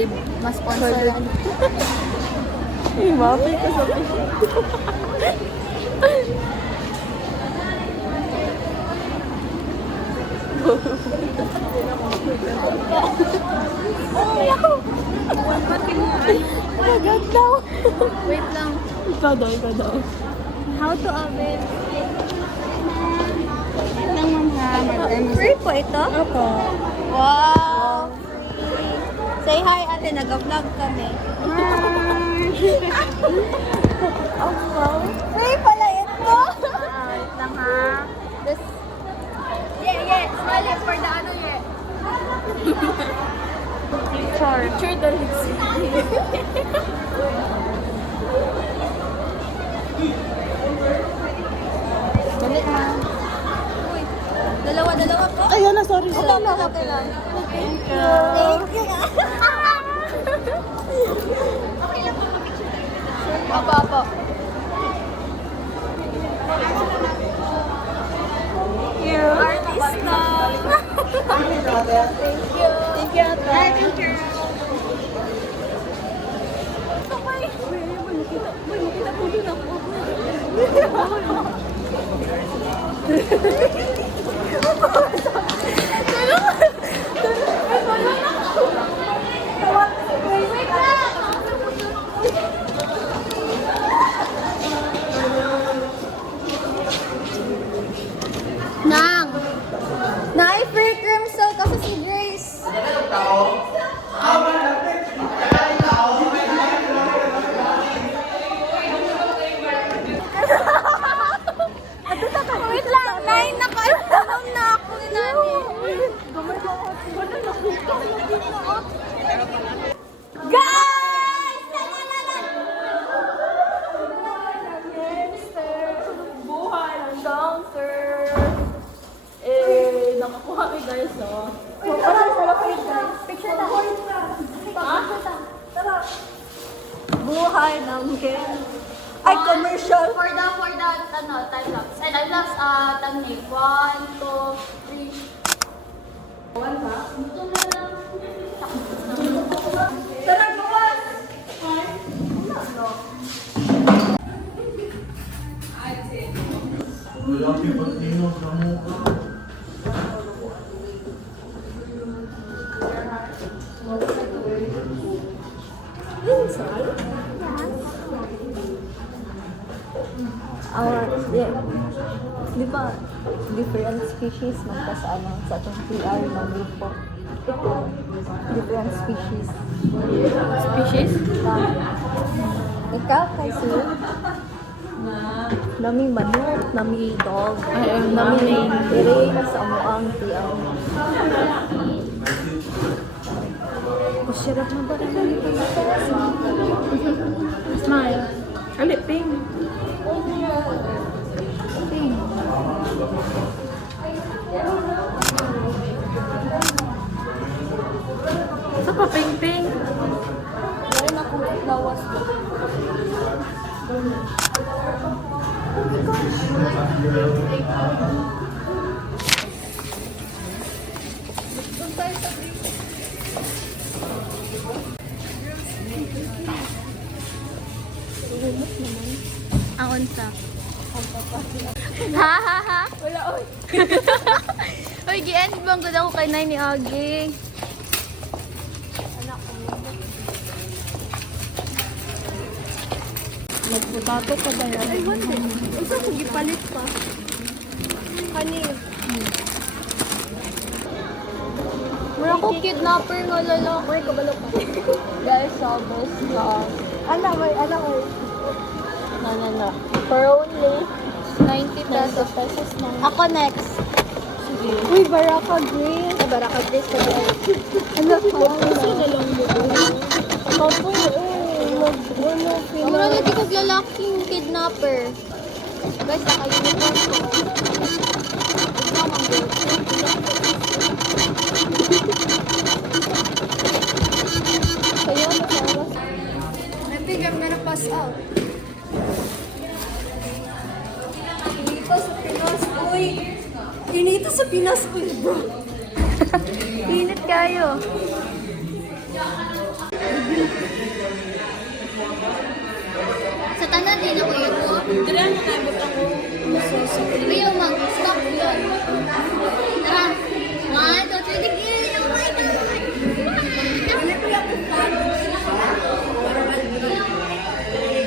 Jollibee. Mas sponsor. Ay, mapay ka sa fish. Agad daw. Wait lang. Ikaw daw. How to oven? Wait lang, ma'am ha. Free po ito? Opo. Wow! Free! Say hi ate, nag-vlog kami. Oh, wow. Free pala ito! Wait lang ha. This... Yeah. Smile it for the ano yeah. Picture the lips. Dali ha. Uy, dalawa po? Ayun na, sorry. Okay lang. Thank you. Thank you. Okay lang po picture tayo. Apo. Artista. Thank you. Thank you, ate. Thank you. Makita po din ako. Nai free cream soul kasi si Grace. Wait lang, Nai, naka-alam na ako ni Nani. Guys! Buhay ng dancer. Nakakuha kami guys, no? Picture na. Tara. Buhay ng Ken. Ay, commercial. For the time lapse. Ay, time lapse, tangi. 1, 2, 3. One pa? Tara, gawas! Laki ba't ninyo sa mukha? Di ba, different species man ka sa ano, sa atong PR ng grupo. Ito, different species. Species? Ikaw, kay Sue? Nami manok, nami dog, nami iring sa amuang tiyaw. Kusirap na ba naman ito? Smile. Alit, ping. Ping. Sa pa, ping-ping. Meron akong lawas ko. Ang unsa. Ha. Wala, oy. Uy, gi-end bang gud ako kay Nay ni Agi. Nagputato ka ba yan? Ay, wala. Unsa ko gipalit pa? Kani. Mura ko kidnapper nga lalaki. Uy, kabalo pa. Guys, sabos ka. Ala, oy. No. For only 90 pesos. 90 pesos lang. Ako next. Sige. Uy, Baraka Grace. Ay, Baraka Grace ka ba? Ano ka? Kasi na lang mo. Papo, ano, Ang mga lagi kong lalaking kidnapper. Guys, naka-uniform ko. Exam ang girl. Kaya, masawas. I think I'm gonna pass out. Inito sa Pinas, uy. Inito sa Pinas, uy, bro. Init kayo. Sa tanan din ako yun mo. Dire mo kay butang ko. Rio, mag-stop yun. Tara. 1, 2, 3, digil. Oh my God.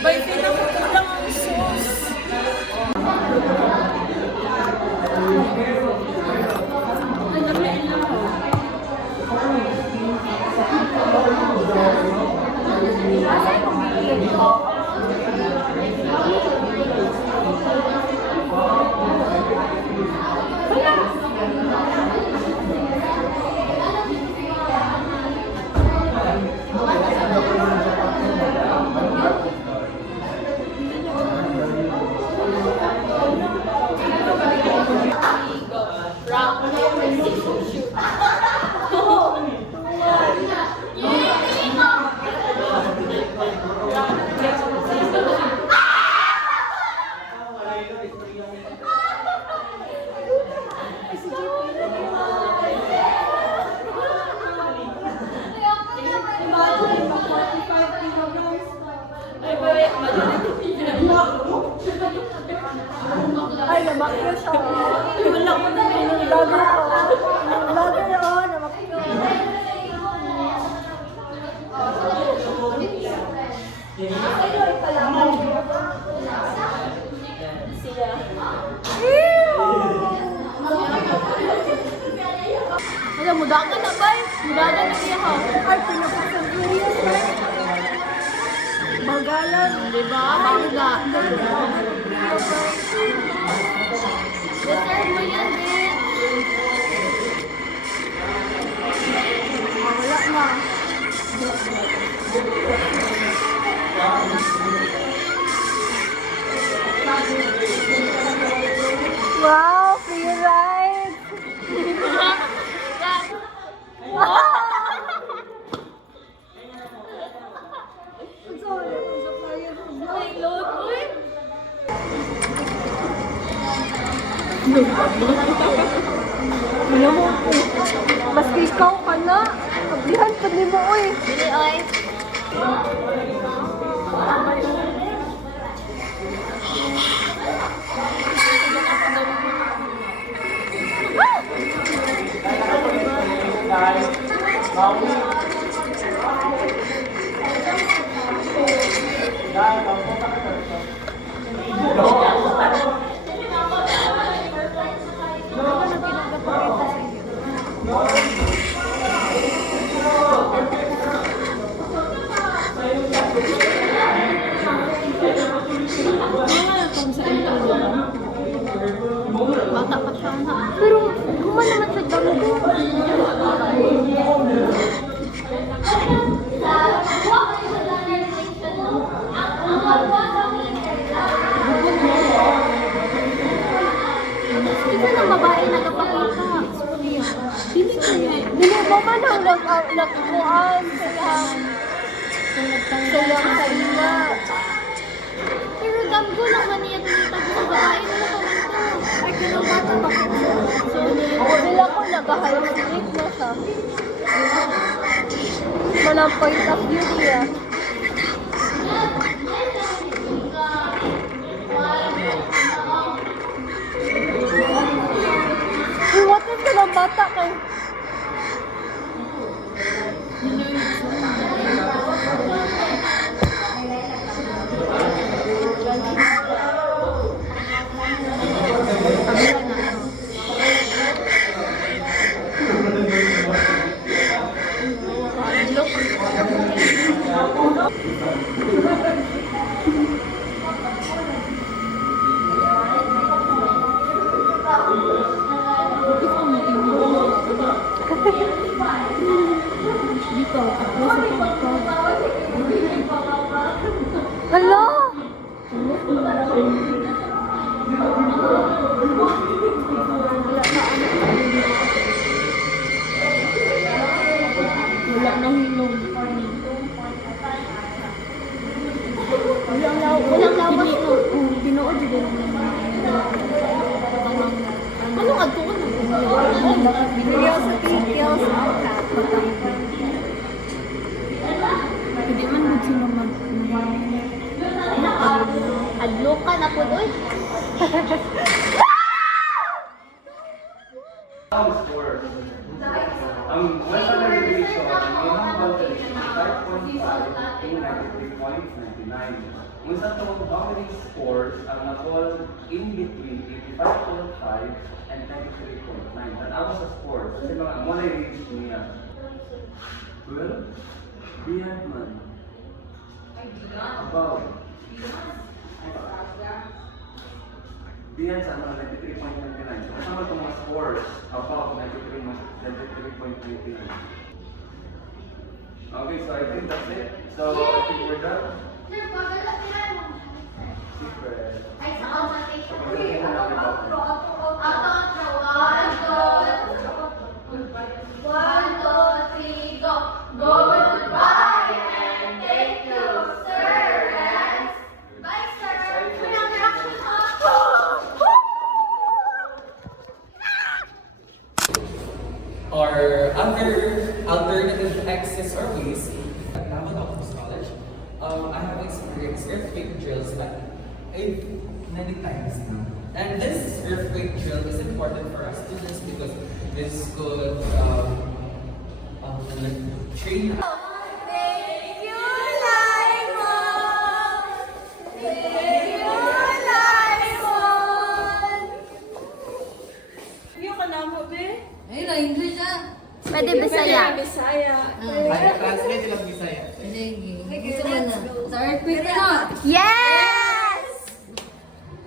Bay, pinakukulang ang sauce. Ay, namakyo siya. Wala ko na yung vlogger ko. Vlogger na ako, namakyo. Alam mo, dagan na ba? Dagan na siya ha. Ay, pinapasang curious ba? Bagalan. Diba? Bangga. Deserve mo yan, din. Wala na. Wow, free ride! Sorry, sa flyer ko. Ay, Lord, uy. Ano mo? Maski ikaw ka na. Kablihan pa ni mo, oy. Dili, oy. Bata pa siya na. Pero, kuman naman sa dami ko. Isa ng babae nagpapakita. Dili ko niya. Dili ba man ang nagkuhan sa iyang sarila? Pero damgo lang man niya tumita sa babae na naman to. Ay, ganun bata pa ko. So, Sila ko nag-highlight na siya. Walang point of view niya. What if ka ng bata kay... Hello? wala nang hinom. Walang lawas no. Binood din. Anong adto ko na? Curiosity kills all cat. Luka na po doon. Score. Ang Western Reservation, ang boundary 5.5 to 93.99. Kung sa itong boundary scores, ang na-fall in between 85.5 and 93.9. Tanawa sa scores, kasi mga ang wala range niya. Well, beyond man. Above. Diyan sa mga 93.99. Kasama itong mga scores above 93.99. Okay, so I think that's it. So I think we're done. Secret. One, two, three, go. Go goodbye and take two, sir. Bye, sir. Or other alternative access or ways. At Naval Office College, I have experienced earthquake drills many times now. And this earthquake drill is important for us students because this could train us. Thank you, Laimon. Thank you, Laimon. Yung ka na mo, be? Ayun na, English na. Pwede Bisaya. Bisaya. Kaya translate lang Bisaya. Gusto mo na. Sa earthquake na. Yes!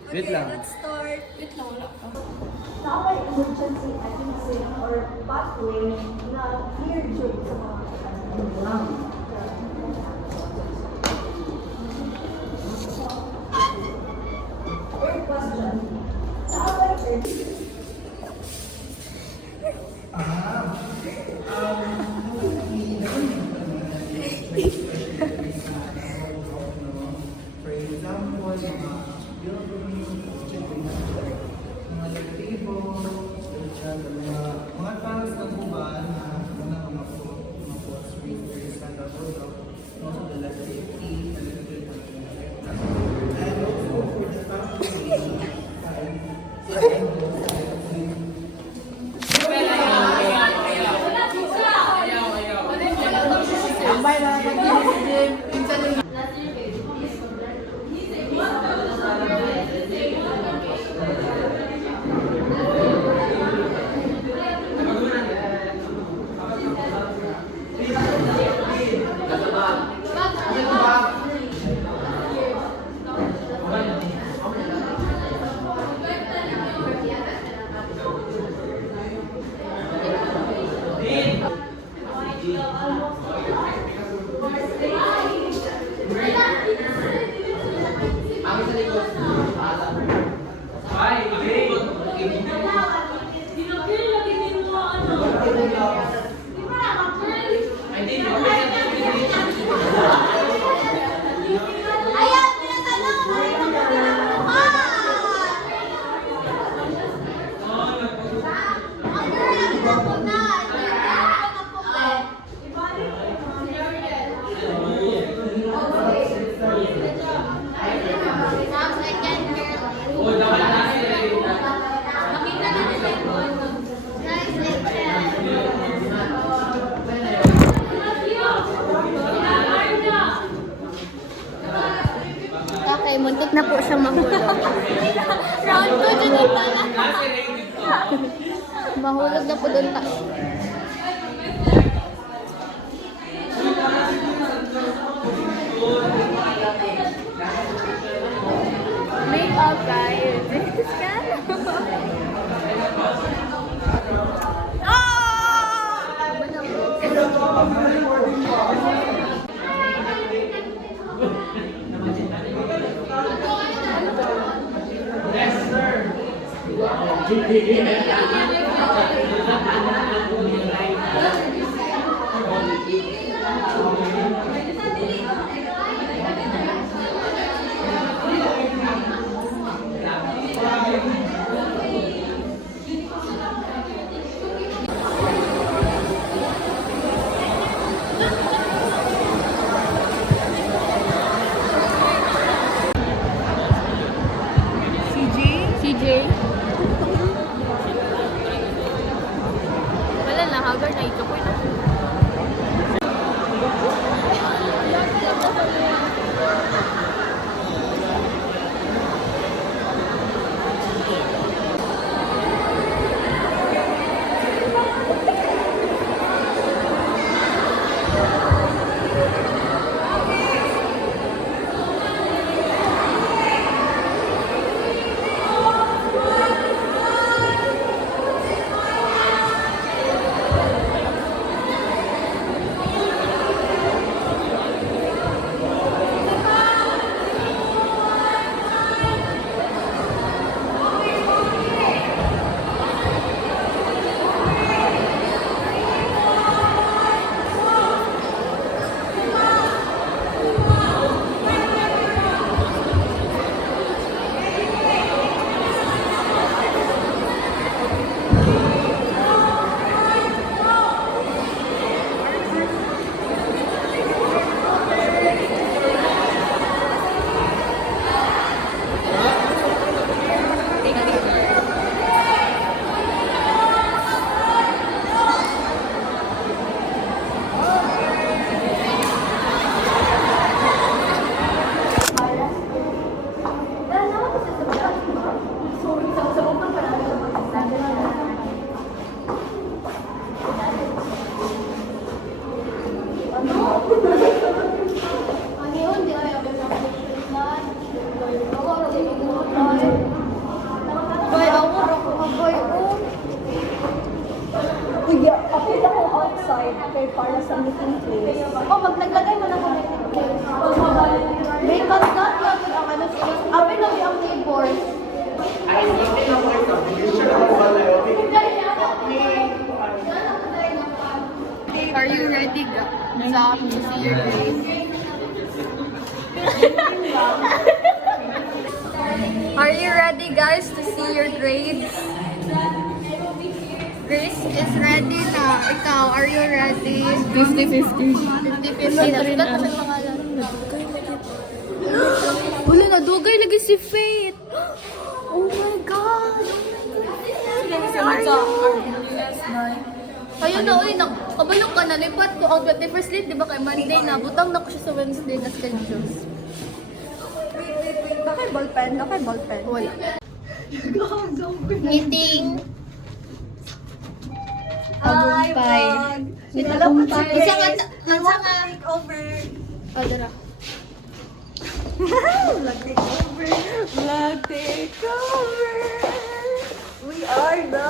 Wait lang. Let's start. Wait lang, wala pa. Sa emergency agency or pathway na clear due sa mga kailangan. Third question. Sa For example, mga buildings, mga table, mga tiles na guba na mga pots with very standard product, also the letter safety, a little bit of and also for the Ayan, tinatanong mo yung Okay, muntik na po siyang mahulog. Round 2 dyan pala. Mahulog na po doon tayo. Make up guys. This can. hagar na ito ko na. Kuya, kapit ako outside kay para sa meeting place. Oh, pag naglagay mo na kung may kasgat ka ang ano siya. Amin na yung keyboard. Are you ready, Zach, to see your grades? Are you ready, guys, to see your grades? Grace is ready na. Ikaw, are you ready? 50-50. 50-50 na. Sulat mo sa pangalan. Wala na, dugay lagi si Faith. Oh my God. Ayun na, uy, kabalok ka na. Lipat ko ang 21st late, di ba kay Monday na. Butang na ko siya sa Wednesday na schedule. Nakay ballpen, nakay ballpen. Wala. Meeting. Tagumpay. Tagumpay. Isa nga. Take over. Padara. Vlog takeover. Vlog takeover. We are the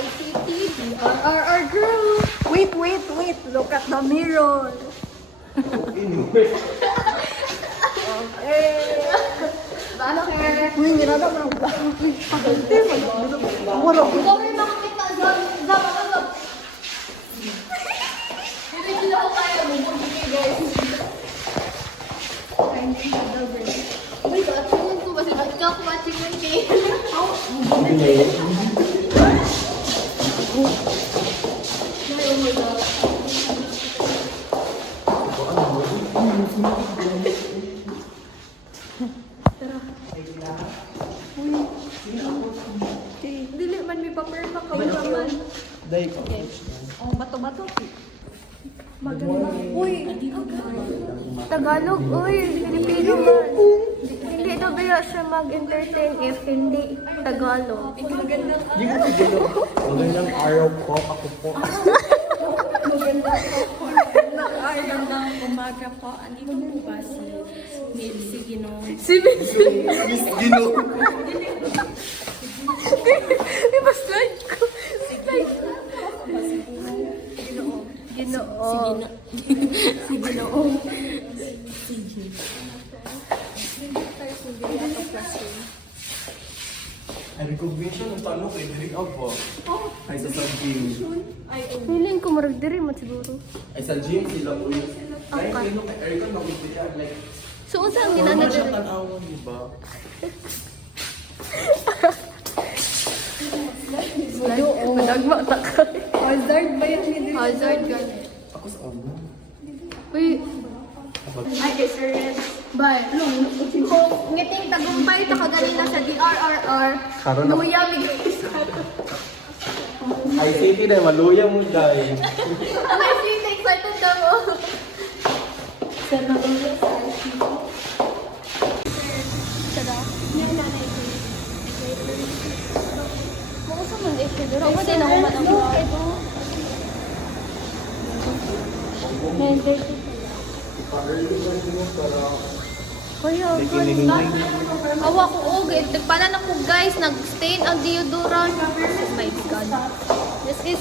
ICT DRRR group. Wait. Look at the mirror. Paano ka? Uy, nirada mo ng vlog. Wala. Ikaw rin makakit ka. Zab. Hindi sila ko kaya mo. Bumili guys. Uy, ka-atchingin ko ba sila? Ikaw ko atchingin kay. Oh my God. Dili man may paper pa ka man. Oh, bato-bato. Uy, Tagalog, uy, Filipino man. Hindi daw bila siya mag-entertain if hindi Tagalog. Magandang araw po, ako po. Magandang umaga po. Andito po ba si Gino? Miss Gino. Iba slide ko. Slide ko. Ginoo. Si Ginoo. Ay, recognition ng tanong kay Derek Alpo. Ay, sa gym. Feeling ko marag diri man siguro. Ay, sa gym sila po yun. Ay, ano kay Ericon, mag-ibigay. Like, So unsa ang formal ginana siya diri? tanawon, di ba? Madagma ta ka. Hazard ba yan? Hazard gani. Ako sa ano? Uy, Ay, serious. bye. Kung ngiting tagumpay ta kaganina sa DRRR, Karon na- luya mi guys. Ay, city na, maluya mo dahil. Ay, sweet, excited na mo. Sa magulo sa ICT. Sada. Yan na na ito. Mukha man eh, siguro. Ako din ako man ang Kuya, awa ko og nagpanan ako guys, nag-stain ang deodorant. Oh my god. This is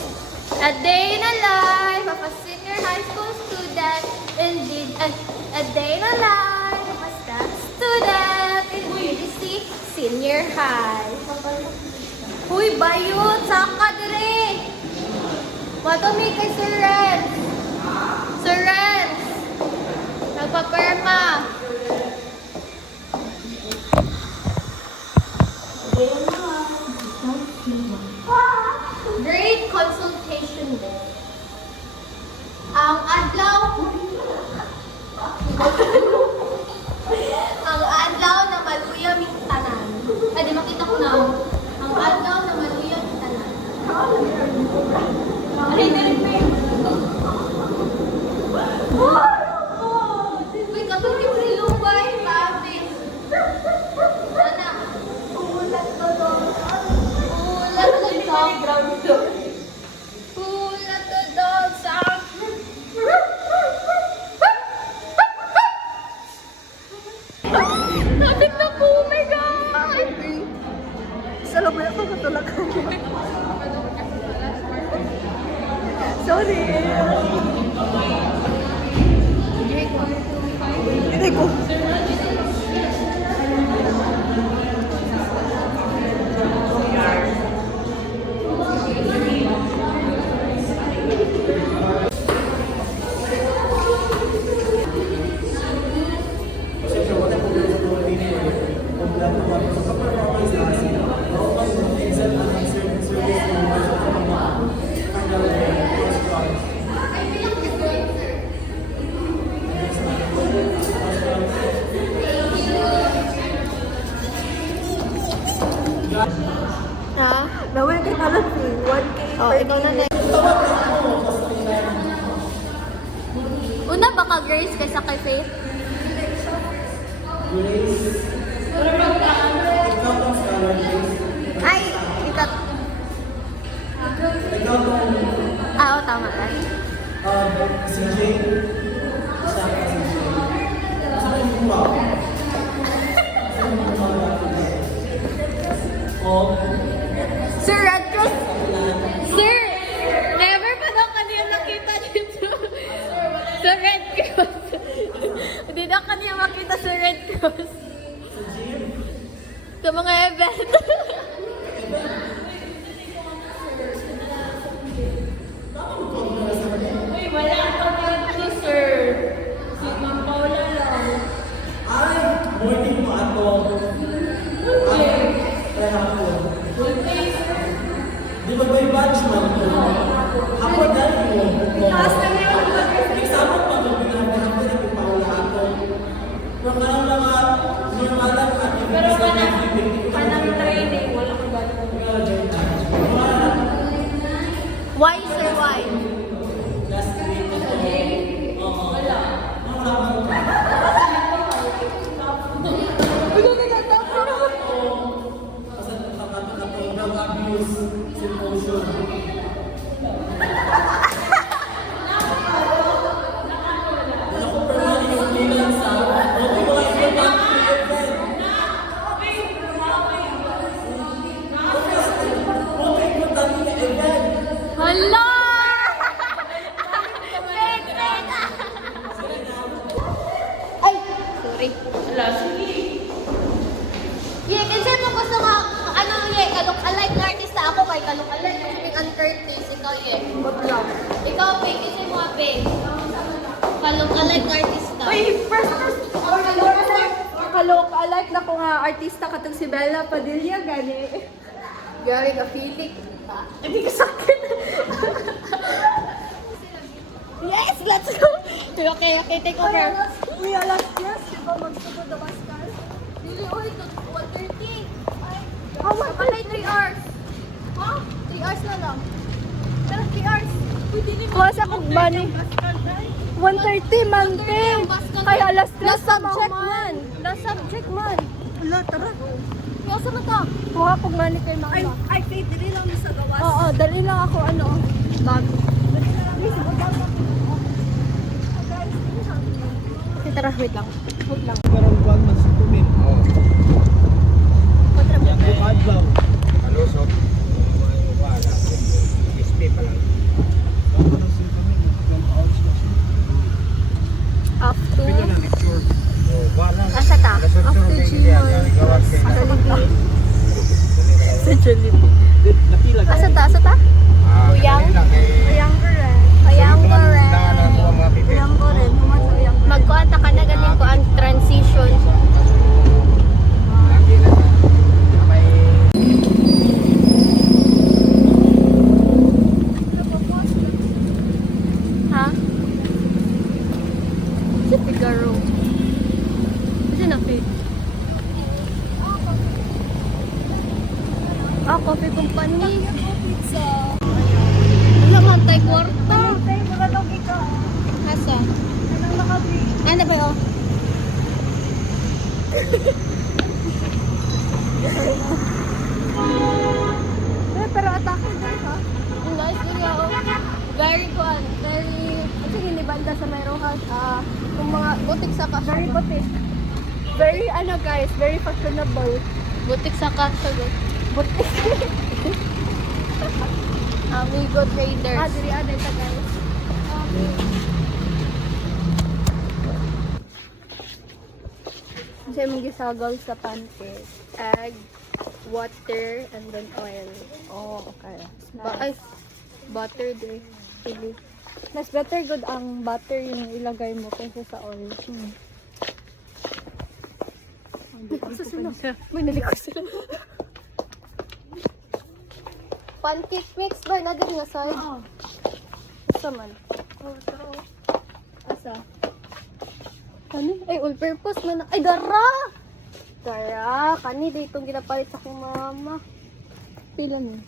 a day in a life of a senior high school student. Indeed, a day in a life of a staff student in UDC Senior High. Huy, bayot! Saka dire! Matumi kay Sir Renz! Sir Renz! Nagpaperma! Great consultation day. Ang adlaw ang adlaw na maluya mi tanan. Ay, di makita ko na. Ang adlaw na maluya mi tanan. Ay, dali pa yun. Uy, katong yung rilubay, patis. Anak. Ulat to to. Ulat to to. Ulat to to sa... Lapit na po, oh my God! Sa labay ako matulakan mo. Sorry. Hindi ko. ha? Nawin ka alam eh. 1K. Oh, ikaw na next. Una ba ka, Grace, kaysa kay Faith? Ay, ikat. Ah, oo, tama ka. Si Jay, sa si Jay. Sa yung wow. Oh, Sir Red Cross! Sir! Never pa daw kanina nakita dito. Sir Red Cross. Hindi daw kanina makita sa Red Cross. Sa mga event. Uy, wala pa dito, sir. Si Ma'am Paula lang. ay, morning mo ato. Kaya ako. Di ba may batch mo? Ako dahil mo. Example pa ito, pinapahapin na pipaula ako. Pero kanang mga normalan at pero kanang training, wala ko ba? Why, sir? Why? Last week. Wala. Kasi nakatulong abuse symposium. Ako permanent student sa okay mga event. Okay, importante nga event. Hala! Ay! Sorry. Hala, sige. Yeah, kasi mo gusto nga, ano ye, kalok-alike na artista ako kay kalok-alike. Sabi ang Curtis, ikaw ye. Ikaw, Peg, kasi mo Peg. Kalok-alike na artista. Uy, first kalok-alike na ko nga artista katong si Bella Padilla, gani. Gari ka feeling. Hindi ka sakit. Yes, let's go! Okay, take over. Uy, alas yes, di ba magsugod na Pascal? Dili, uy, 1:30. How much? Kapalay 3 hours. Ha? 3 hours na lang. 3 hours. Kuha sa kong bani. 1:30 man, te. Kaya last class sa subject man. Last subject man. Wala, tara. Kaya sa mata. Kuha kong bani kay mama. Ay, Faith, dili lang sa gawas. Oo, dali lang ako ano. Bag. Tara, wait lang. Wait lang. Karang buwan man sa tumin. Oo. Yung adlaw. Kalusot. Wala. SP pa lang. Ako na sa tumin. 12 hours na siya. Up to... Pito na lecture. Wala. Asa ta? Up to Gmail. Sa Jollibee. Sa Jollibee. Napila ka. Asa ta? Asa ta? Kuyang? Kuyang ko rin. Kuyang ko rin. Kuyang ko rin. Magkuanta ka na ganing ko ang transition. Ha? Si Figaro. Kasi na Faith. Ah, coffee company. Wala man tayo kwarta. Asa? Ano ba yun? Pero atake na ka. Nice area oh. Very good. Very... Kasi hinibanda sa mayroong house. Kung mga butik sa kasya. Very butik. Very ano guys, very fashionable. Butik sa kasya, guys. Butik. Amigo Traders. Diri aday ta guys. Kasi mong gisagaw sa pancake. Egg, water, and then oil. Oh, okay. Ay, butter day. Chili. Mas better good ang butter yung ilagay mo kaysa sa oil. May naliko sila. Pancake mix ba? Nagad nga sa'yo. Asa man? Asa? Ano? Ay, all-purpose man. Ay, gara! Gara! Kani, dito ginapalit sa akong mama. Pila mo?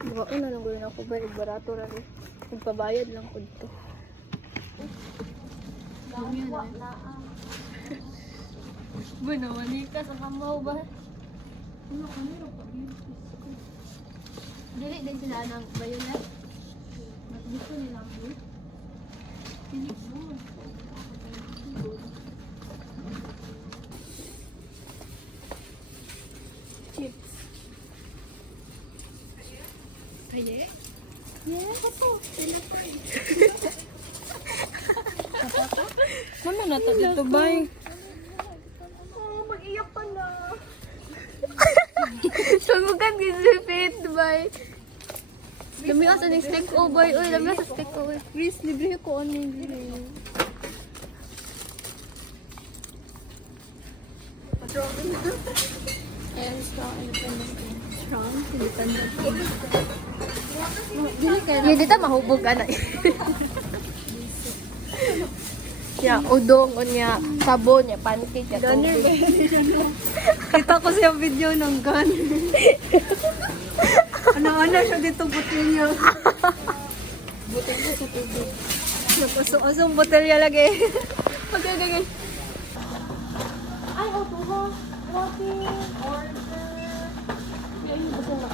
Diba, una nang gawin ako ba? Barato rin. Magpabayad lang ko dito. Ba naman, ka sa kamaw ba? Dili din sila ng bayonet. Gusto nila mo. Chips. Aye? Yeah, ako. Mama na to dito, bay. Oh, mag-iyak ka na. Tumugan gisipit, bay. Dami ka sa next steak over. Uy, dami ka sa steak over. Chris, libre ko ano yung libre. Ayan, strong independent. Strong, independent. Yun, dito mahubog ka na. Ya, udong, unya, sabon, ya, pancake, ya, Gunner, tubig. kita ko siya video ng gunner. Ano-ano siya dito butil niya. Butik ko sa tubig. Napasok-asong botelya lagi. Okay, okay. Ay, oh, tuho. Walking, order. Yan, gusto na.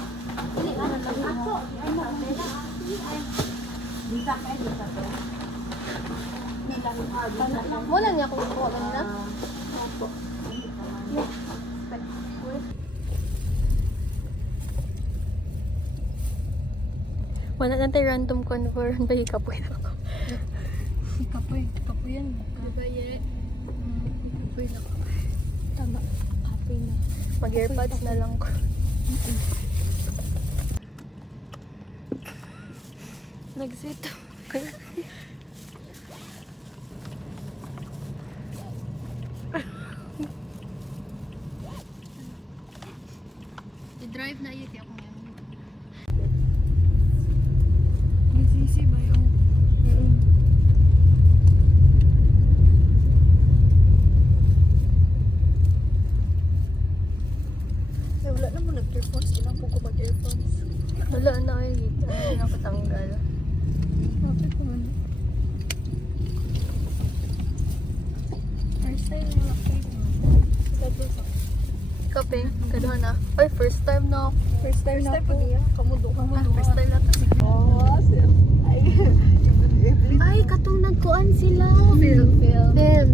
Hindi, ano lang. Ako, ano, Wala niya kung kuha ka na. Wala natin random convert. Ba, ikapoy na ako. Kapoy yan. Diba, ye? Kapoy na. Tama. Kapoy na. Mag-airpods na lang ko. Nagsito. I-drive na iya, kaya kung yan. Nagsisi ba yung... Ay, wala naman nag-earphones. Ilang po ko mag-earphones. Wala na kayo dito. Ay, nakatanggal. Bakit naman? First time na Kape, kaduhan na. Ay, first time na ako. First time na ako. Kamudo. First time na to. Oh, ay. Ay, katong nagkuan sila. Film. Film.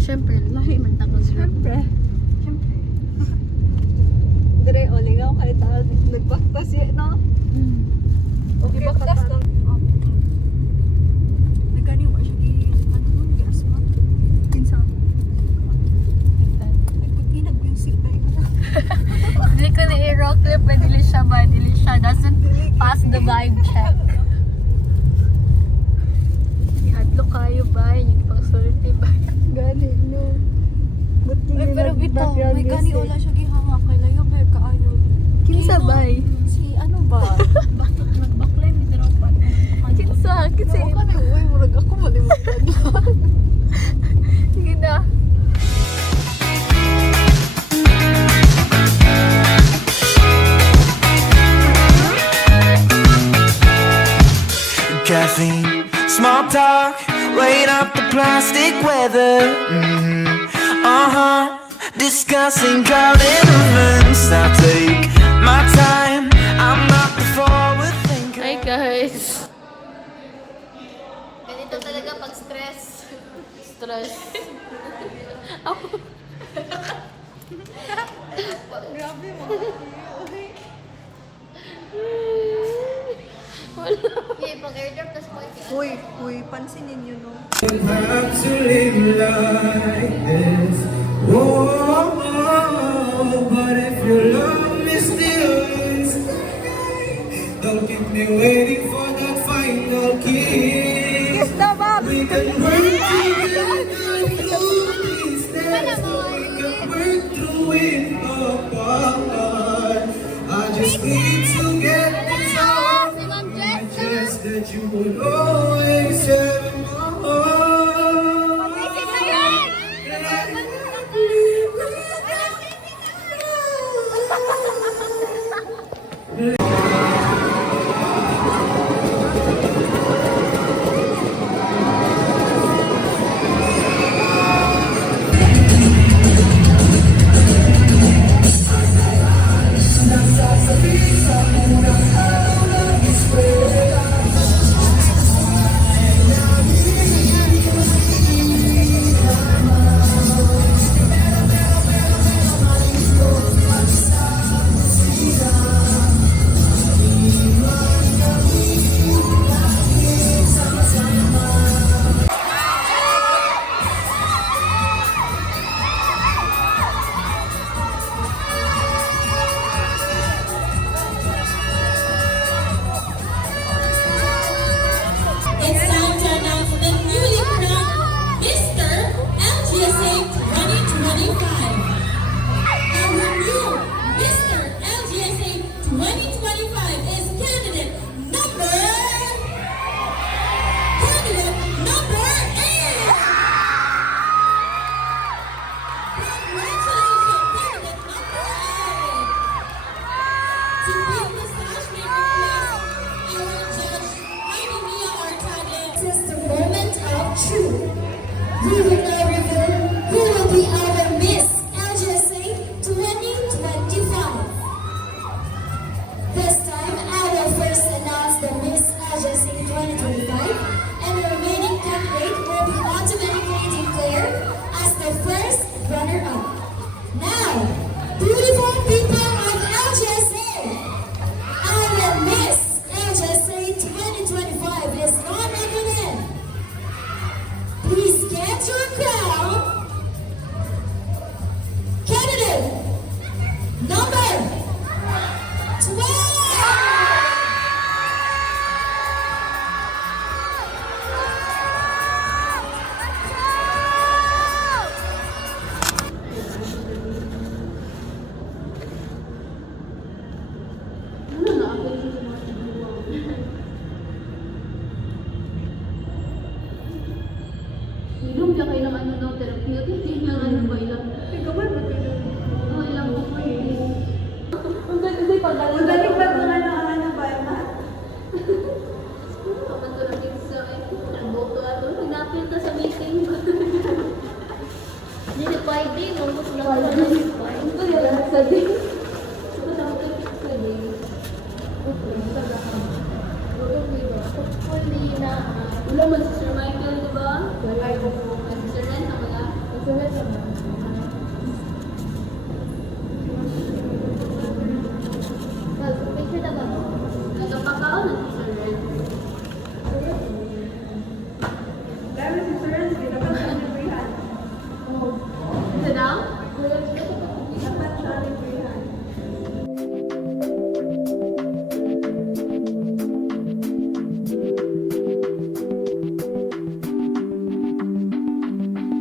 Siyempre, lahi man tagos. Siyempre. Dire, olingaw kahit nagbaktas yun, no? Okay, baktas lang. Nagani mo siya ano nung gas mo? Kinsa? Nag-music na yun. Dili ko na i-rock clip, but dili siya ba? Dili siya. Doesn't pass the vibe check. Ihadlo kayo ba? Yung pang-sulti ba? Gani, no. Ay, pero bitaw, may gani wala siya gihanga kay layo kay kaayo. Kinsa ba? Si ano ba? Nagbaklay mi dira pa. Kinsa? Kinsa? Ako na, uy, murag ako malimutan lang. Sige na. Caffeine, small talk, weight up the plastic weather. Discussing crowded events. I'll take my time. I'm not the forward thinker. Hi guys. Ganito talaga pag stress. Stress. Ako. Grabe mo. Yeah, pag airdrop, tas pag Uy, pansinin nyo, no? Have to live like this. Whoa, but if your love is still don't keep me waiting for that final kiss. We can work together through these days. We can work through it apart. I just need to get this off my chest that you will always have in my heart. Hopefully na wala man si Sir Michael, di ba? Wala. Si Sir Ren, wala. Si Sir Ren, wala. Picture na ba? Nagpapakaon na si Sir Ren. Dahil si Sir Ren, pinapakaon niya Brihan. Ito daw? Dapat siya ni Brihan.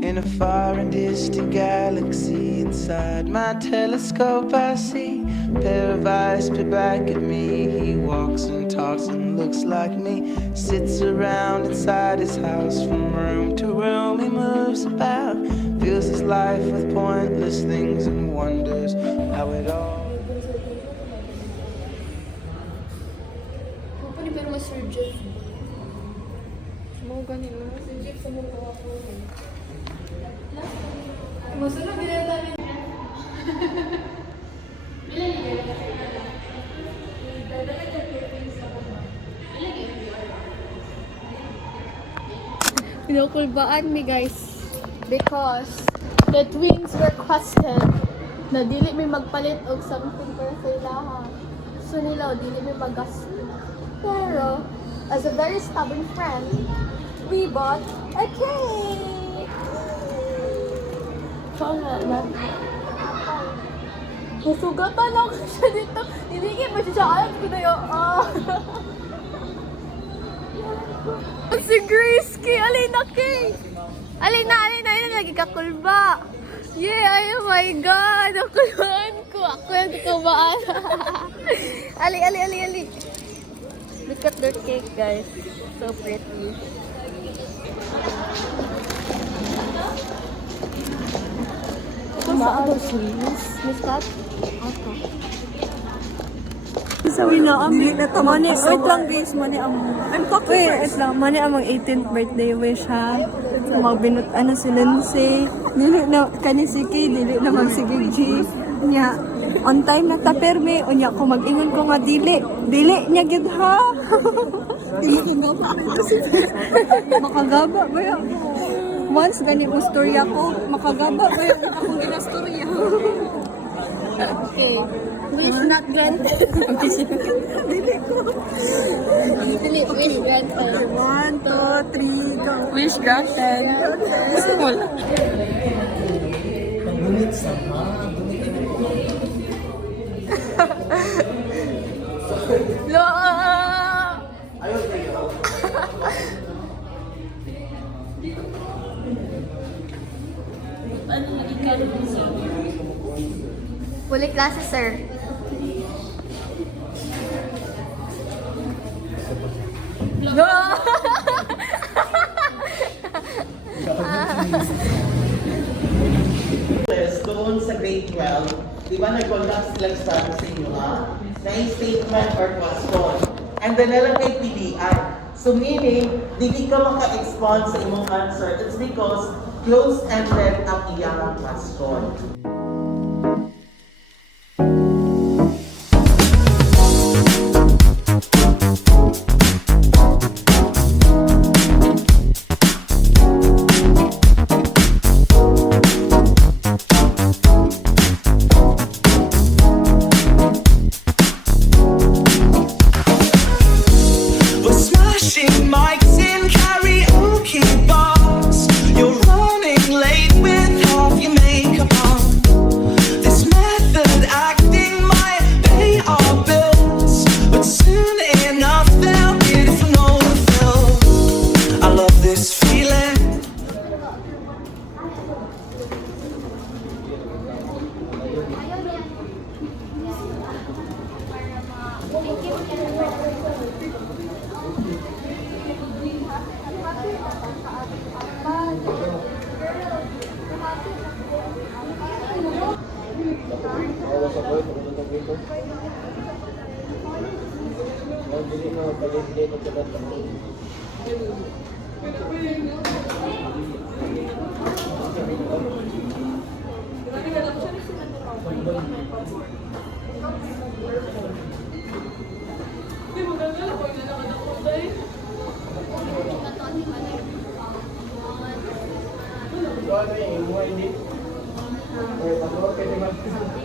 In a far and distant galaxy, inside my telescope, I see a pair of eyes peer back at me. He walks and talks and looks like me, sits around inside his house from room to room. He moves about, fills his life with pointless things and wonders how it all. Pwede pero mas Sir Jeff. Mga ganun na. Sir Jeff sa mga ako. Masunod ginagawa niya. Pinukulbaan mi guys because the twins requested na dili mi magpalit og something para sa ilaha. So nila dili mi magasto. Pero as a very stubborn friend, we bought a cake. Sana na. Masugatan lang siya dito. Iligin mo siya alam ko na yun. Si Grace, alin na kay. Alin na, lagi kakulba. Yeah, oh my God. Nakulbaan ko. Ako yung kakubaan. Ali. Look at their cake, guys. So pretty. Miss Kat? Sabi na kami, mani, wait lang guys, mani among 18th birthday wish ha. Magbinutan na si Lindsay. Dili na, kani si Kay, dili na magsigig G. Nya, on time na taperme, unya ko mag-ingon ko nga dili niya gid ha. Dili ko gaba. Makagaba ba yan? Once gani mo storya ko, makagaba ba yan akong ginastorya? Okay. Wish not granted. Dili ko. Wish granted. 1, 2, 3, go. Wish granted. Small. Pag-unit sa mga, Lo! Huli klase, sir. Doon sa grade 12, di ba nag-conduct silang study sa inyo ha? Na statement or question. And then nalang kay PDI. So meaning, di ka maka-expound sa imong answer. It's because close-ended ang iyang question. We're smashing mics in karaoke bars. You're running late with half your makeup on. This method acting might pay our bills, but soon enough they'll get it from no fill. I love this feeling.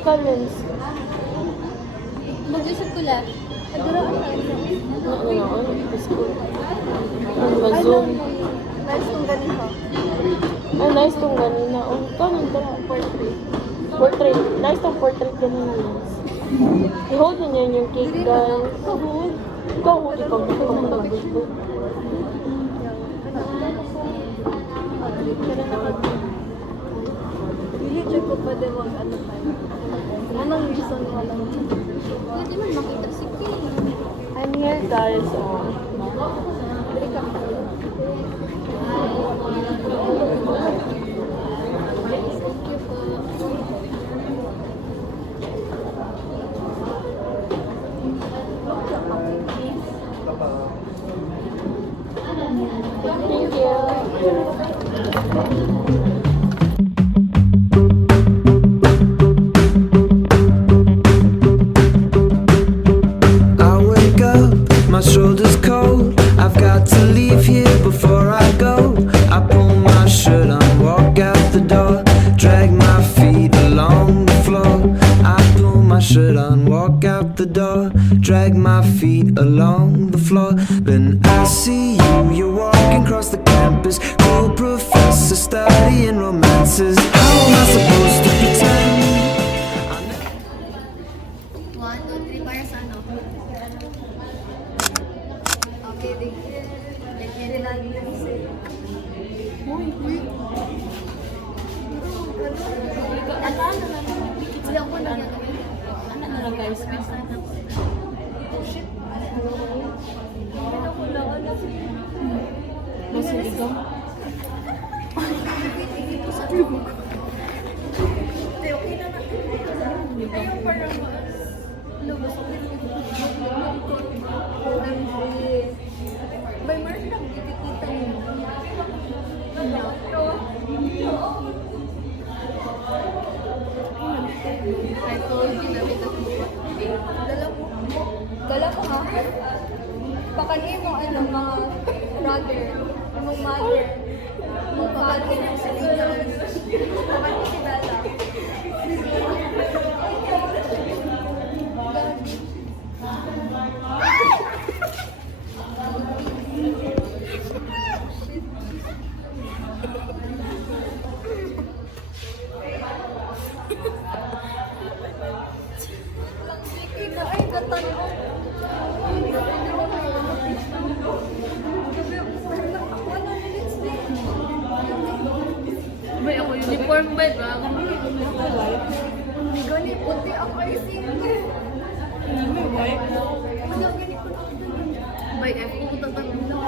Comments. Mag-isip ko lang. Agura ako lang. Ang ba-zoom. Nice tong ganito. Ay, nice tong ganina. Oh, kanon to. Portrait. Portrait. Nice tong portrait ganina. Nice. I-hold niya yung cake, guys. Ikaw, hold. Ikaw mag-gusto. Dili check ko pa din wag ano pa. Anong reason wala mo? Pwede man makita si Kay. I'm here, guys. Oh. Dili ka. Thank you. I wake up, my shoulders cold. I've got to leave here before I go. I pull my shirt on, walk out the door, drag my feet along the floor. I pull my shirt on, walk out the door, drag my feet along the floor. Then I see you, you're walking across the campus, cool professor studying romances. How am I supposed to pretend? 1, 2, 3 para sa ano? Okay, thank you. Hindi ako na yan. Ano na lang guys? Oh shit. Masiligaw. May mark lang dikita mo. I told you na may tatlo. Dala ko ha. Pakali mo ano mga brother, mong mother. Mong father sa inyo. Pakali si Bella. Ina ay gatan mo. Bay ako uniform ba? Hindi gani puti ako ay single. Bay ako tatanong na.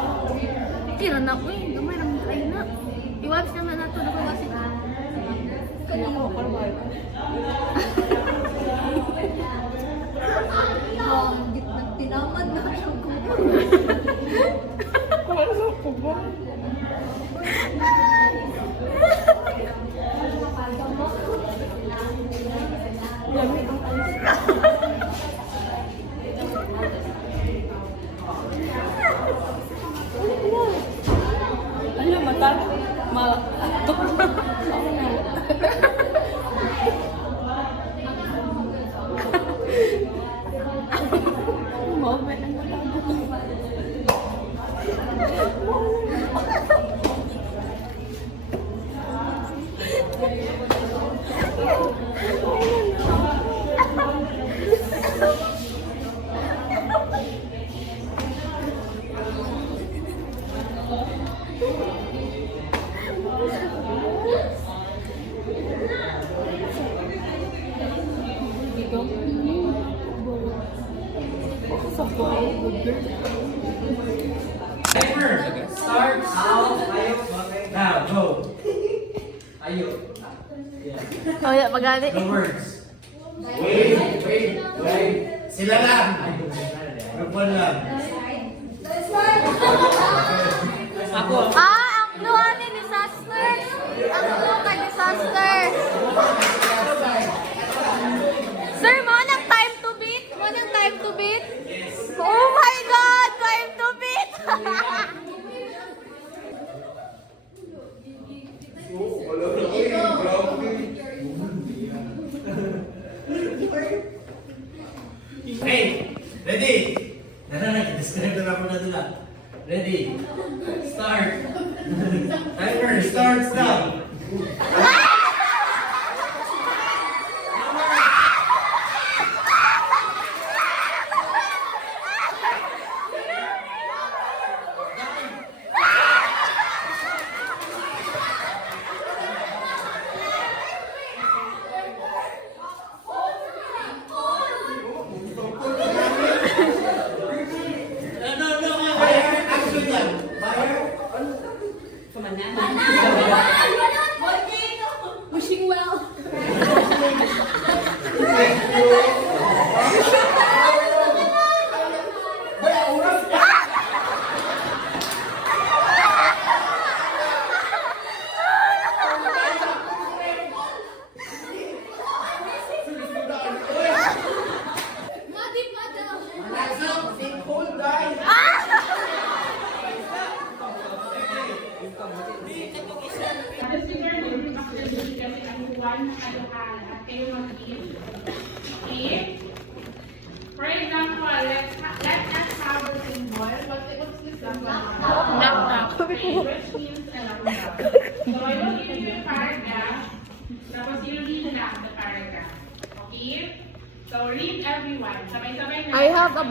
Tira na ko eh. Gamay na mga kain na. Iwaps naman na ito. Nakawasi na. Kanino ko tinamad na siyang Ano, mata? Start. Now, go. Ayo. Oh, yeah, pagani. The words. Wait. Sila lang. Grupo lang. Ako. Ang luha ni disaster. Ang luha ka disaster. Sir, mo nang time to beat? Mo nang time to beat? Oh my God! Time to beat! Wala. Disconnect na ako na nila. Ready? Start! Timer, start, stop! Wishing well. For example, let us have a symbol. What's this symbol? Laptop. Okay, which means a laptop. So I will give you a paragraph. Tapos you read lang the paragraph. Okay? So read everyone. Sabay-sabay na. I have a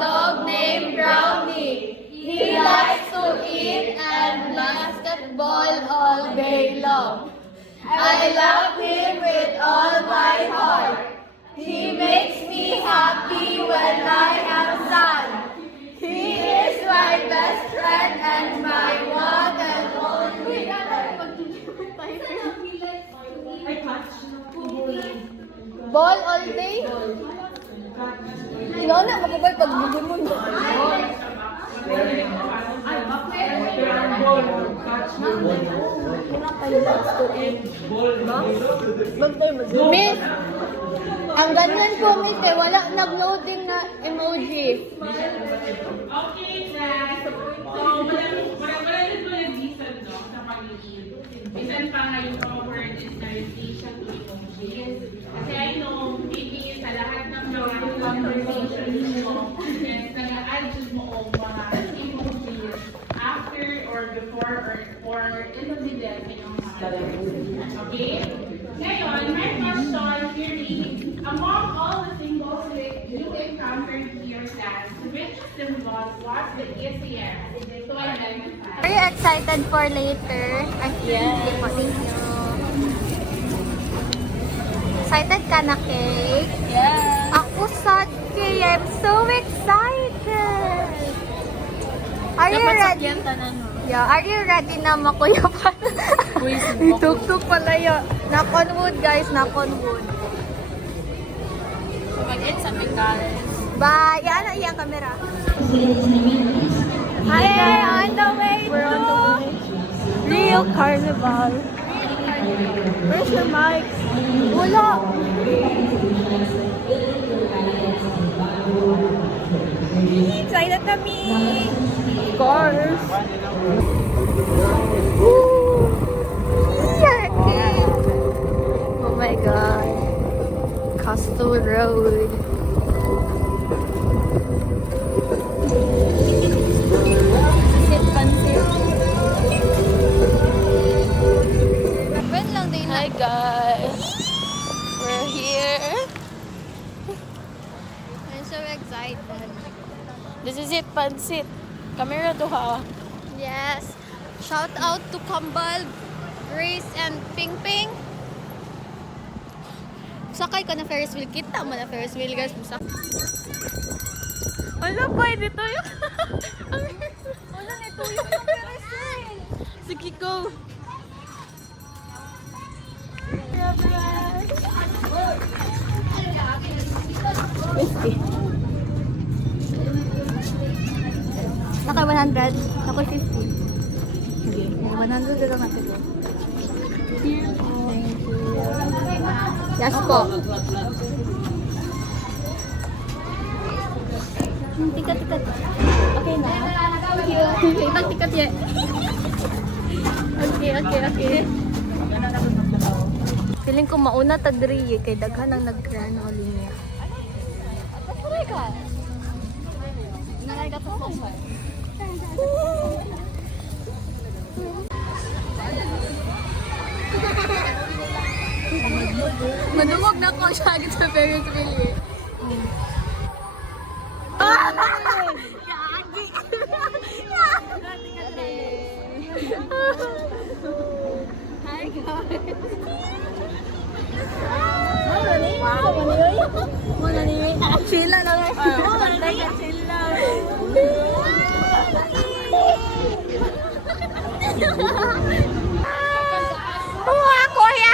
dog named Brownie. He likes to eat and basketball all day long. I love him with all my heart. He makes me happy when I am sad. He is my best friend and my one and only. Ball all day? Ikaw na, makabay pag bugun mo. Miss, ang ganyan po, Miss, eh, wala nag-loading na emoji. Okay, guys. So, wala rin ko nag-reason, no, sa pag-read. Minsan pa nga yung mga word is narration to emojis. Kasi I know, maybe sa lahat ng mga conversation mo, is nag-a-adjust mo o mga emojis after or before or in the middle kanyang mga. Okay? Ngayon, my question here is, among all the symbols that you encountered here, class, which symbol was the easiest to identify? Are you excited for later? Yes. Thank you. Excited ka na, Kay? Yes. Ako sad, Kay. I'm so excited. Are you ready? Yeah, are you ready na makuyapan? Tuk-tuk pala yun. Knock on wood, guys. Knock on wood. Mag-end sa Mingales. Bye! Yan na iyang camera. Hi, we're on the way to Rio Carnival. Where's the mic? Wala! Excited kami! Of course! Woo! Yeah, okay. Oh my God! Castle Road. Hi guys! We're here. I'm so excited. This is it, Pansit. Camera to ha. Yes. Shout out to Kambal, Grace, and Ping Ping. Sakay ka na Ferris wheel. Kita mo na Ferris wheel, guys. Wala pa, dito yung... Wala nito yung Ferris wheel. Sige, go! Naka 100. Naka 50. Sige. 100 na lang natin. Thank you. Yes po. Tikat. Okay na. Thank you. Tikat ya. Okay. Feeling ko mauna tadri kay daghan ang nag-grano linya. Pare ka. Madungog na ko siya agad sa Ferris wheel eh. Hi guys! Muna ni chill lang na guys. Chill lang. Kuya!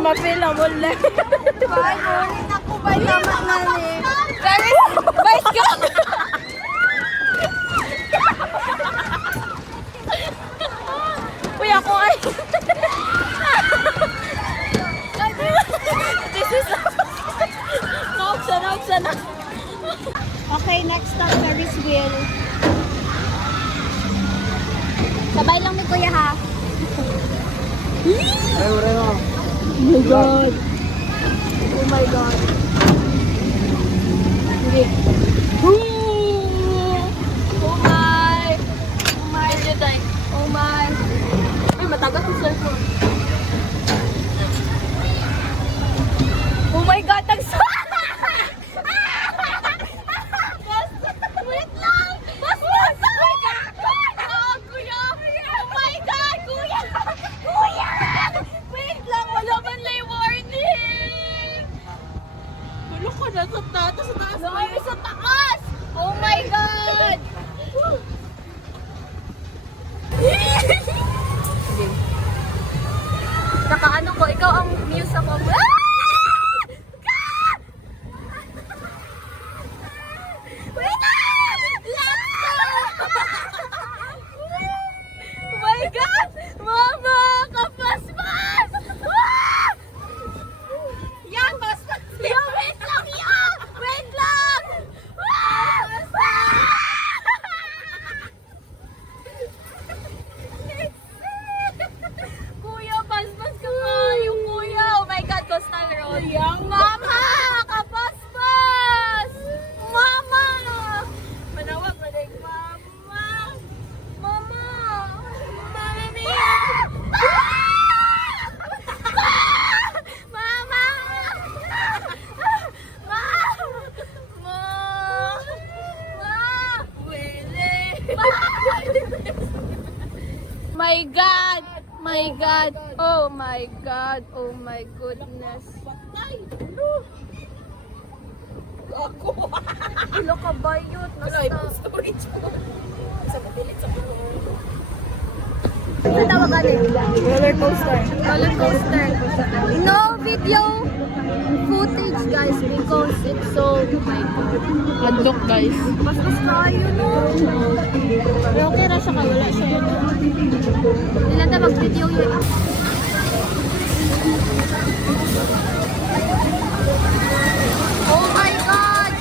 Mapila mo lang. Bye, morning ako ba naman na ni? Guys, bye ka. Uy, ako ay. This is Nauksan. Okay, next stop, Ferris wheel. Sabay lang ni Kuya ha. Oh my god. Oh my god. Okay. Oh my. Oh my. Ay, matagas yung cellphone. Oh my god, wait lang! Basta! Kuya! Oh my god, kuya! Kuya! Wait lang, wala man lay warning! Wala ko na sa taas. Sa taas! Oh my god! Nakaano ko, ikaw ang muse ako. Wait lang! Let's go! Oh my god! Mama! Kapaspas! Yan! Paspas! Yan! Wait lang! Yan! Wait lang! Kuya, paspas ka nga! Yung kuya! Oh my god! Coastal Road! Yang mama! Kapaspas! Mama! Manawag na rin, mama! Mama! Mama niya! Mama! My God! My God! Oh my God! Oh my goodness! Ilo ka bayot! Storage mo! Ano tawag ka rin? Roller coaster. Roller coaster. No video footage guys because it's so adlock guys. Bastos kayo no. Okay ra siya wala siya. Nila ta mag-video yun. Oh my god.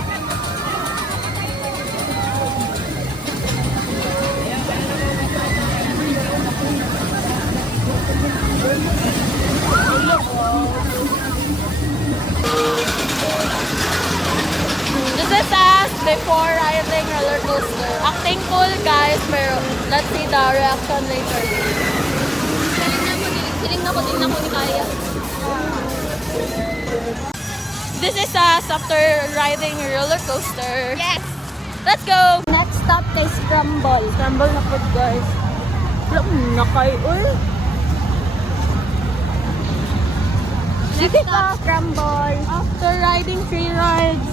This is us before riding roller coaster. Acting cool guys, pero let's see the reaction later. Siling na ko, din ako ni Kaya. us after riding a roller coaster. Yes! Let's go! Next stop kay Scramble. Scramble na food, guys. Wala mo nakay, uy. Next stop, Scramble. After riding 3 rides.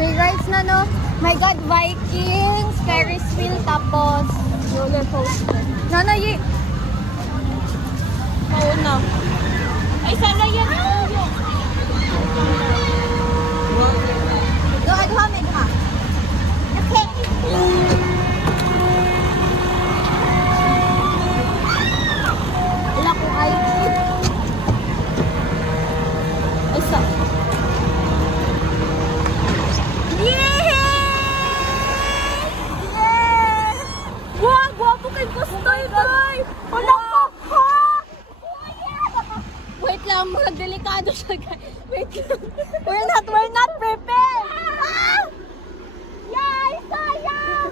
3 rides na, no? My God, Vikings, Ferris wheel, tapos roller coaster. Nanayi. Mauna. Ay, sana yan. Go, agha, megha. Okay. Wala kong ID. Isa. Wow, guwapo kay Gustoy, boy! Wala ka, ha? Wait lang, mga delikado siya, guys. Wait lang. We're not prepared! Ah! Yay! Sayang!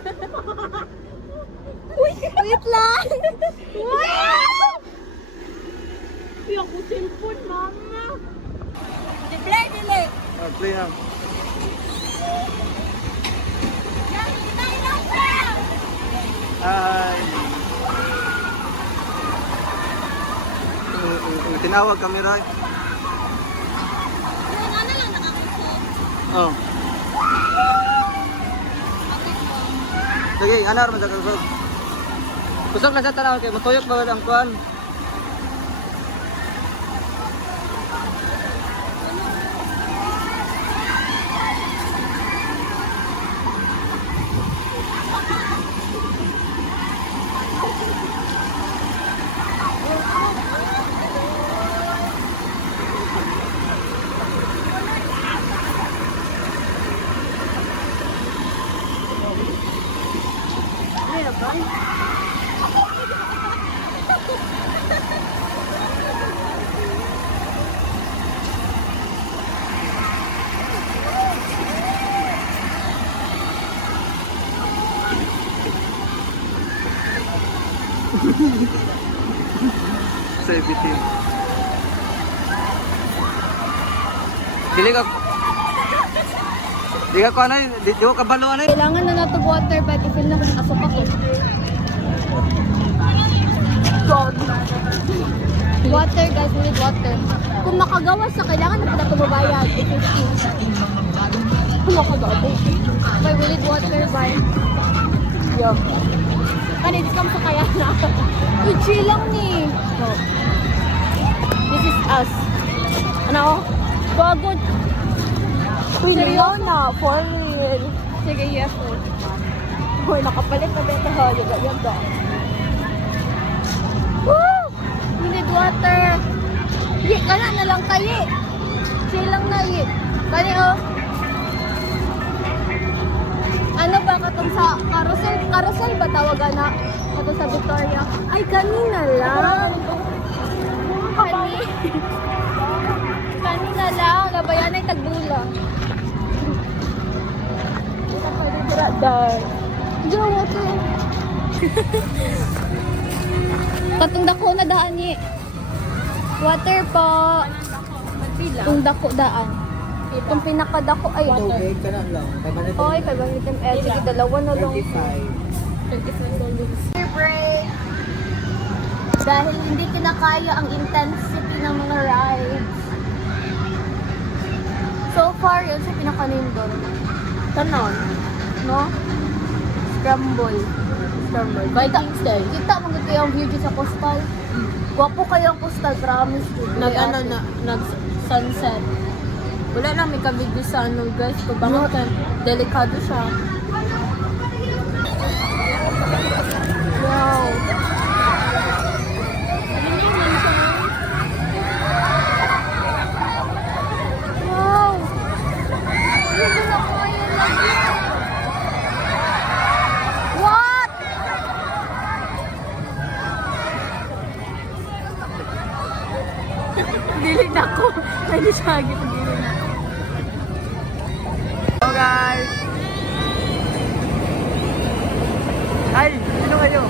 Wait lang! Wow! Hindi ako cellphone, mama. Delay, delay. Play na. Hi. Tinawag kami, Roy. Oh. Sige, ano naman sa kusog? Kusog lang sa tanaw kay matuyok ba ang kuan? Safety. Dili ka ko ano, di ko kabalo ano. Kailangan na natog water, but i-feel na kung nakasok ako. Water, guys, we need water. Kung makagawas sa kailangan na pala tumabayad. 50. Kung makagawas. But we need water, bye. Yo. Kanina, di ka masakaya na. Uy, chill lang ni. This is us. Ano? Bago. Uy, na, for real. Sige, yes. Uy, nakapalit na bete ha. Yan ba? Woo! We need water. Yi, kana na lang kayi. Chill lang na yi. Kani oh. Ano ba katong sa carousel? Carousel ba tawagan na? Katong sa Victoria? Ay, kanina lang. Kanina lang. Gabayan ay tagbula. Yo, water. Katong dako na daan ni. Water po. Itong dako daan. Itong pinakadako ay Tubig ka na lang. oy, 500 ml. Sige, dalawa na lang. 35. Break. Dahil hindi kinakaya ang intensity ng mga rides. So far, yun sa pinakanindol. Tanon. No? Scramble. Vikings Day. Kita mo gito yung view dito sa coastal. Gwapo kayo ang coastal, promise. Nag-sunset. Wala na, may kabigyo sa ano, guys. Pabangot ka. Delikado siya. Wow. Wow. Hindi na kaya lang. What? Dili na ko. Pwede siya agad. Dili na. Hello guys! Ay, sino kayo?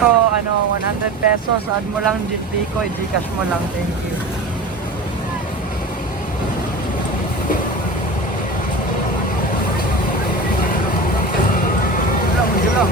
to, 100 pesos. Add mo lang Diko, i-Gcash mo lang. Thank you. Hello.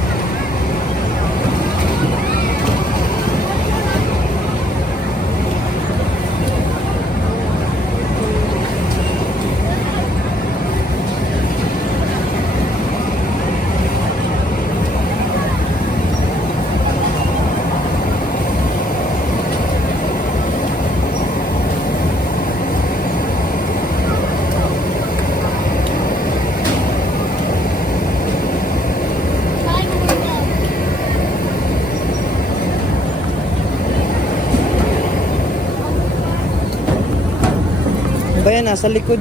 Ba yan, nasa likod.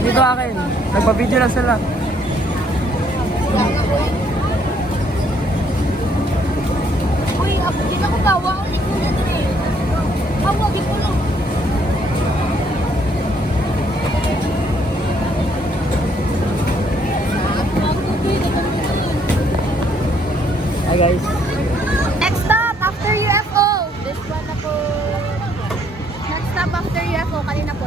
Dito akin. Nagpa-video lang sila. Uy, di na ko gawa. Ikaw na ito eh. Hawa, di ko lang. Hi guys. Next stop after UFO. This one na po. Next stop after UFO. Kanina po.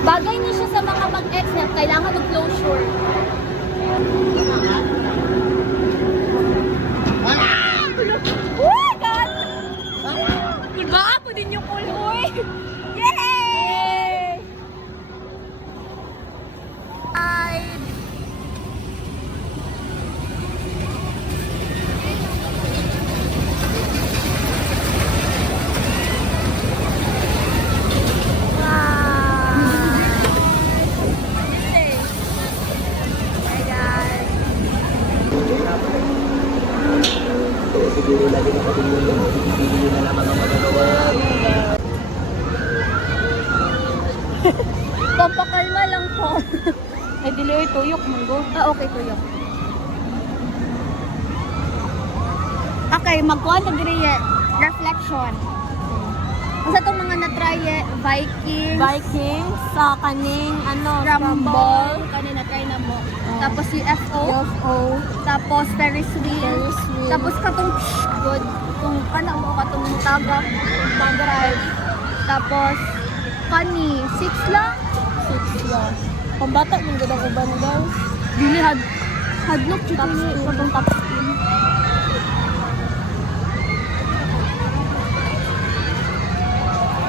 Bagay niya siya sa mga mag-ex na kailangan ng closure. Oh God! Diba ako din yung kuloy? Yay! Siguro lagi na pati yung pipili nyo na naman ang magagawa. Pampakalma lang po. Ay, dili oy tuyok monggo. Ah, okay tuyok. Okay, magkuhan ta diri reflection. Unsa tong mga na-try Viking sa kaning Scramble kanina try na mo. Tapos UFO. Tapos Ferris wheel. Tapos katong good kung kana mo katong taga pag-drive. Tapos Kani, 6 lang? 6 lang. Pambata mong gadang uban guys. Dili hadlok dito Top ni school. katong top school.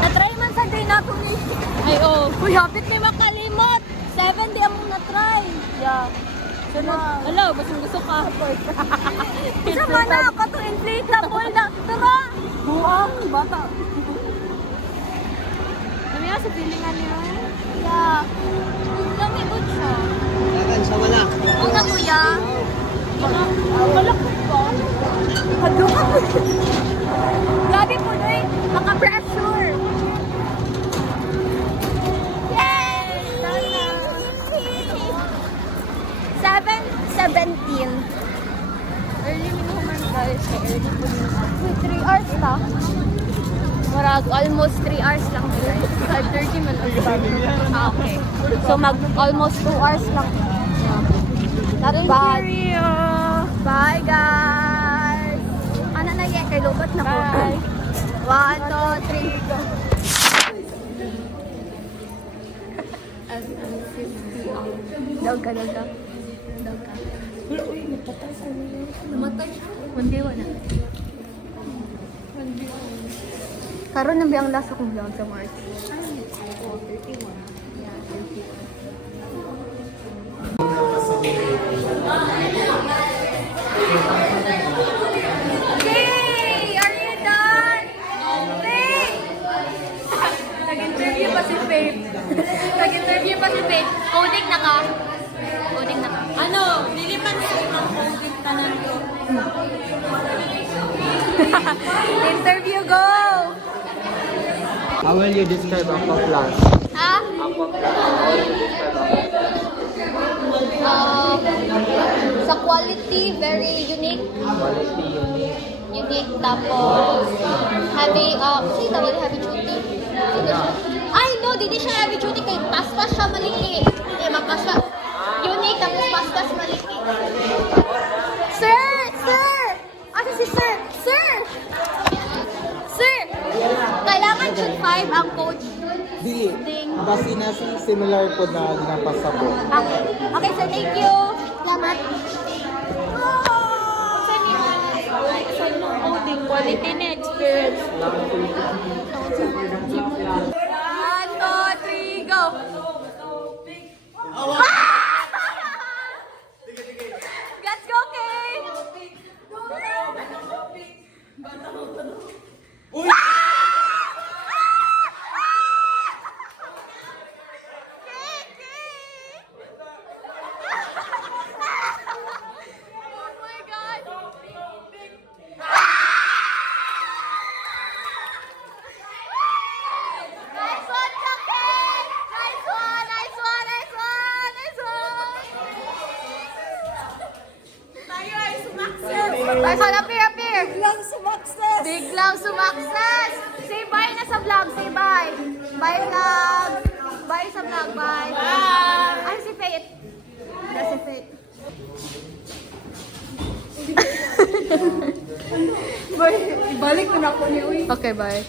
Na-try man sa day nato ni. Ay, oh. Uy, hapit may makalimot. 7 di among na-try. Yeah. Sunod. Hello, basta gusto ka. Isa man na, kato inflatable na. Tara! Buang, bata. Ano yan sa pilingan niya? Yeah. Lamigod siya. Yakan sa wala. Una kuya. Malakot ko. Hado ka po. Grabe po doy. Maka-pressure. Yay! 7:17. Early minuman guys. Early po yun. 3 hours na. Marag, almost 3 hours lang guys. 5:30 man ang start. Ah, okay. So mag almost 2 hours lang. Not bad. Bye guys! Ano na yan? Kay Lobot na po. Bye! 1, 2, 3, go. Daw ka. Wala, uy, napatay ko niya. Namatay siya. Hindi, wala. Karoon na biyang lasa kong vlog sa March. Hey! Are you done? Hey! Nag-interview pa si Faith. Nag-interview pa si Faith. Coding na ka? Coding na ka. Ano? Lilipan sa ng coding tanan ko. Interview, go! How will you describe Aqua Plus? Ha? Aqua Plus. How will you describe Aqua Plus? Sa quality, very unique. Quality, unique. Unique. Tapos, heavy, kasi tawag heavy duty. Ay, no, di siya heavy duty kay paspas siya maliki. Eh, mapas siya. Unique, tapos paspas maliki. Sir! Sir! Asa si Sir? Sir! Sir! Kailangan should 5 ang coach. Di, Ding. basi na similar po na ginapasabo. Okay. Okay, sir, thank you. Salamat. Sa nung coding, quality na experience. 1, 2, 3, go! Let's go, Kay! Nice one, Captain! Nice one, nice one, nice one, nice one! Tayo ay sumakses! Nice one, appear! Biglang sumakses! Biglang sumakses! Say bye na sa vlog, say bye! Bye vlog! Bye sa vlog, bye! Bye! Ay, si Faith! Ay, si Faith! Balik ko na po niya, uy. Okay, bye.